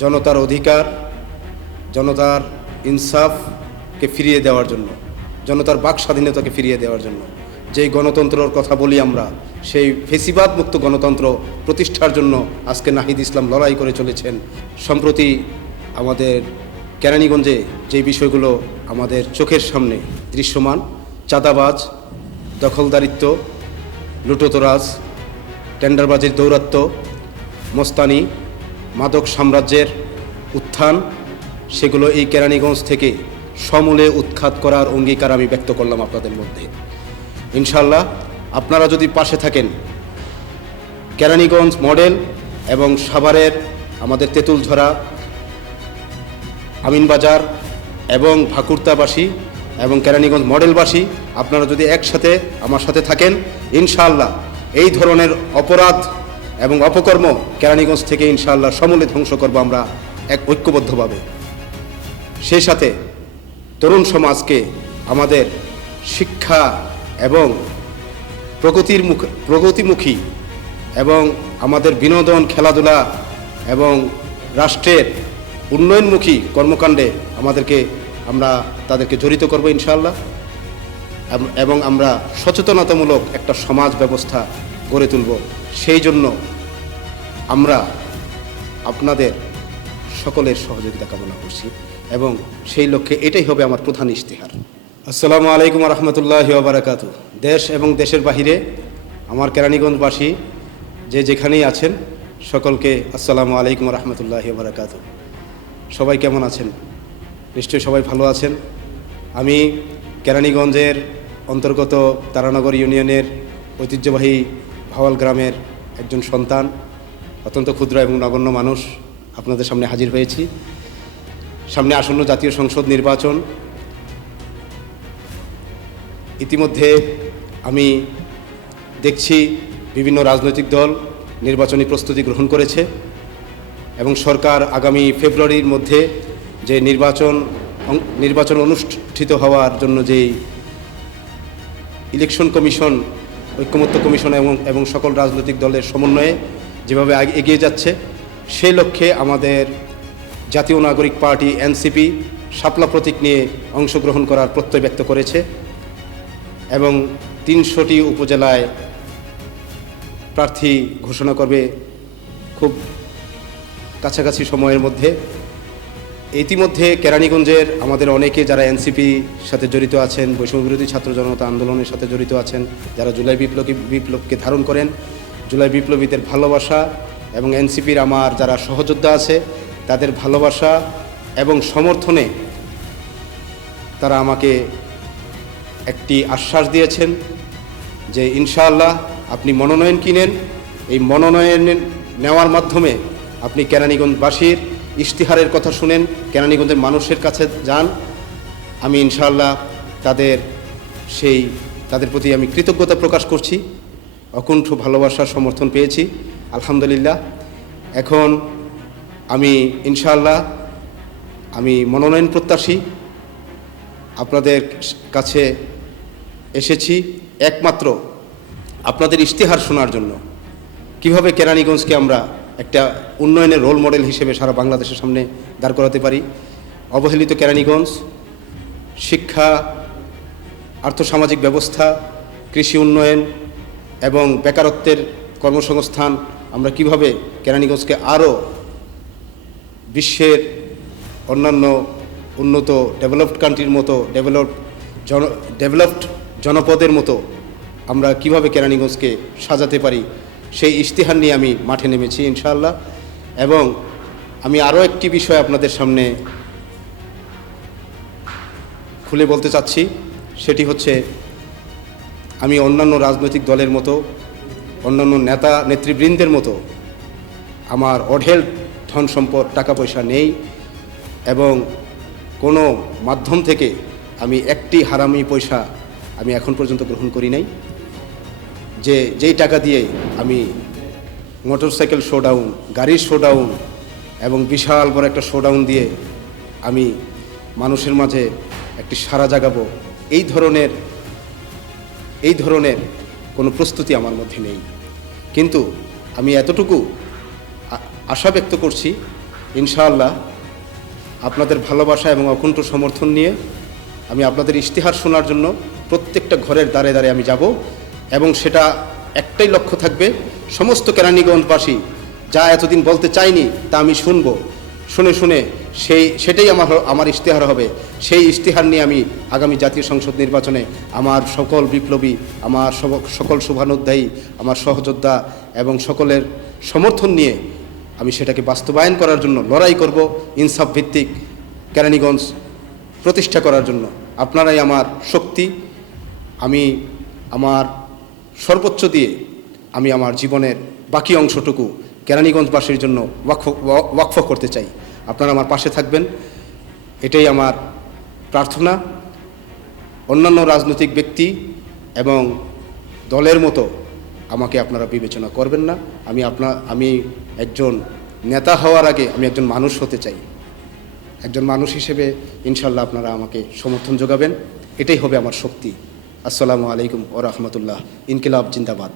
জনতার অধিকার, জনতার ইনসাফকে ফিরিয়ে দেওয়ার জন্য, জনতার বাক স্বাধীনতাকে ফিরিয়ে দেওয়ার জন্য যেই গণতন্ত্রের কথা বলি আমরা, সেই ফেসিবাদ মুক্ত গণতন্ত্র প্রতিষ্ঠার জন্য আজকে নাহিদ ইসলাম লড়াই করে চলেছেন। সম্প্রতি আমাদের কেরানীগঞ্জে যে বিষয়গুলো আমাদের চোখের সামনে দৃশ্যমান, চাঁদাবাজ, দখলদারিত্ব, লুটোতরাজ, টেন্ডারবাজির দৌরাত্ম্য, মস্তানি, মাদক সাম্রাজ্যের উত্থান, সেগুলো এই কেরানীগঞ্জ থেকে সমূলে উৎখাত করার অঙ্গীকার আমি ব্যক্ত করলাম আপনাদের মধ্যে। ইনশাল্লাহ আপনারা যদি পাশে থাকেন, কেরানীগঞ্জ মডেল এবং সাভারের আমাদের তেঁতুলঝরা, আমিনবাজার এবং ভাকুরতাবাসী এবং কেরানীগঞ্জ মডেলবাসী, আপনারা যদি একসাথে আমার সাথে থাকেন, ইনশাআল্লাহ এই ধরনের অপরাধ এবং অপকর্ম কেরানীগঞ্জ থেকে ইনশাআল্লাহ সমূলে ধ্বংস করব আমরা এক ঐক্যবদ্ধভাবে। সেই সাথে তরুণ সমাজকে আমাদের শিক্ষা এবং প্রগতিমুখী এবং আমাদের বিনোদন, খেলাধুলা এবং রাষ্ট্রের উন্নয়নমুখী কর্মকাণ্ডে আমরা তাদেরকে জড়িত করব ইনশাআল্লাহ, এবং আমরা সচেতনতামূলক একটা সমাজ ব্যবস্থা গড়ে তুলব। সেই জন্য আমরা আপনাদের সকলের সহযোগিতা কামনা করছি এবং সেই লক্ষ্যে এটাই হবে আমার প্রধান ইশতেহার। আসসালামু আলাইকুম রহমতুল্লাহি ওয়া বারাকাতুহু। দেশ এবং দেশের বাহিরে আমার কেরানীগঞ্জবাসী যে যেখানেই আছেন, সকলকে আসসালামু আলাইকুম রহমতুল্লাহি ওয়া বারাকাতুহু। সবাই কেমন আছেন? নিশ্চয়ই সবাই ভালো আছেন। আমি কেরানীগঞ্জের অন্তর্গত তারানগর ইউনিয়নের ঐতিহ্যবাহী ভাওয়াল গ্রামের একজন সন্তান, অত্যন্ত ক্ষুদ্র এবং নগণ্য মানুষ, আপনাদের সামনে হাজির হয়েছি। সামনে আসন্ন জাতীয় সংসদ নির্বাচন, ইতিমধ্যে আমি দেখছি বিভিন্ন রাজনৈতিক দল নির্বাচনী প্রস্তুতি গ্রহণ করেছে এবং সরকার আগামী ফেব্রুয়ারির মধ্যে যে নির্বাচন অনুষ্ঠিত হওয়ার জন্য যেই ইলেকশন কমিশন, ঐক্যমত্য কমিশন এবং সকল রাজনৈতিক দলের সমন্বয়ে যেভাবে এগিয়ে যাচ্ছে, সেই লক্ষ্যে আমাদের জাতীয় নাগরিক পার্টি এনসিপি শাপলা প্রতীক নিয়ে অংশগ্রহণ করার প্রত্যয় ব্যক্ত করেছে এবং ৩০০টি উপজেলায় প্রার্থী ঘোষণা করবে খুব কাছাকাছি সময়ের মধ্যে। ইতিমধ্যে কেরানীগঞ্জের আমাদের অনেকে যারা এনসিপি সাথে জড়িত আছেন, বৈষম্যবিরোধী ছাত্র জনতা আন্দোলনের সাথে জড়িত আছেন, যারা জুলাই বিপ্লবকে ধারণ করেন, জুলাই বিপ্লবীদের ভালোবাসা এবং এনসিপির আমার যারা সহযোদ্ধা আছে তাদের ভালোবাসা এবং সমর্থনে তারা আমাকে একটি আশ্বাস দিয়েছেন যে ইনশাআল্লাহ আপনি মনোনয়ন কিনেন, এই মনোনয়ন নেওয়ার মাধ্যমে আপনি কেরানীগঞ্জবাসীর ইশতেহারের কথা শুনেন, কেরানীগঞ্জের মানুষের কাছে যান। আমি ইনশাআল্লাহ তাদের প্রতি আমি কৃতজ্ঞতা প্রকাশ করছি। অকুণ্ঠ ভালোবাসার সমর্থন পেয়েছি, আলহামদুলিল্লাহ। এখন আমি ইনশাআল্লাহ মনোনয়ন প্রত্যাশী, আপনাদের কাছে এসেছি একমাত্র আপনাদের ইশতেহার শোনার জন্য, কিভাবে কেরানীগঞ্জকে আমরা একটা উন্নয়নের রোল মডেল হিসেবে সারা বাংলাদেশের সামনে দাঁড় করাতে পারি। অবহেলিত কেরানীগঞ্জ, শিক্ষা, আর্থসামাজিক ব্যবস্থা, কৃষি উন্নয়ন এবং বেকারত্বের কর্মসংস্থান, আমরা কিভাবে কেরানীগঞ্জকে আরও বিশ্বের অন্যান্য উন্নত ডেভেলপড কান্ট্রির মতো ডেভেলপড জনপদের মতো আমরা কিভাবে কেরানীগঞ্জকে সাজাতে পারি, সেই ইশতেহার নিয়ে আমি মাঠে নেমেছি ইনশাআল্লাহ। এবং আমি আরও একটি বিষয় আপনাদের সামনে খুলে বলতে চাচ্ছি, সেটি হচ্ছে আমি অন্যান্য রাজনৈতিক দলের মতো, অন্যান্য নেতা নেতৃবৃন্দের মতো আমার অঢেল ধন সম্পদ, টাকা পয়সা নেই এবং কোনো মাধ্যম থেকে আমি একটি হারামি পয়সা আমি এখন পর্যন্ত গ্রহণ করি নাই। যেই টাকা দিয়ে আমি মোটরসাইকেল শোডাউন, গাড়ির শোডাউন এবং বিশাল বড় একটা শোডাউন দিয়ে আমি মানুষের মাঝে একটি সাড়া জাগাবো, এই ধরনের কোনো প্রস্তুতি আমার মধ্যে নেই। কিন্তু আমি এতটুকু আশা ব্যক্ত করছি ইনশাআল্লাহ আপনাদের ভালোবাসা এবং অকুণ্ঠ সমর্থন নিয়ে আমি আপনাদের ইশতেহার শোনার জন্য প্রত্যেকটা ঘরের দ্বারে দ্বারে আমি যাব এবং সেটা একটাই লক্ষ্য থাকবে, সমস্ত কেরানীগঞ্জবাসী যা এতদিন বলতে চাইনি তা আমি শুনবো, শুনে শুনে সেটাই আমার ইশতেহার হবে। সেই ইশতেহার নিয়ে আমি আগামী জাতীয় সংসদ নির্বাচনে আমার সকল বিপ্লবী, আমার সকল শুভানুধ্যায়ী, আমার সহযোদ্ধা এবং সকলের সমর্থন নিয়ে আমি সেটাকে বাস্তবায়ন করার জন্য লড়াই করব, ইনসাফ ভিত্তিক কেরানীগঞ্জ প্রতিষ্ঠা করার জন্য। আপনারাই আমার শক্তি। আমি আমার সর্বোচ্চ দিয়ে আমি আমার জীবনের বাকি অংশটুকু কেরানীগঞ্জবাসীর জন্য ওয়াকফ করতে চাই। আপনারা আমার পাশে থাকবেন, এটাই আমার প্রার্থনা। অন্যান্য রাজনৈতিক ব্যক্তি এবং দলের মতো আমাকে আপনারা বিবেচনা করবেন না। আমি একজন নেতা হওয়ার আগে আমি একজন মানুষ হতে চাই। একজন মানুষ হিসেবে ইনশাল্লাহ আপনারা আমাকে সমর্থন যোগাবেন, এটাই হবে আমার শক্তি। আসসালামু আলাইকুম ওয়া রাহমাতুল্লাহ। ইনকিলাব জিন্দাবাদ।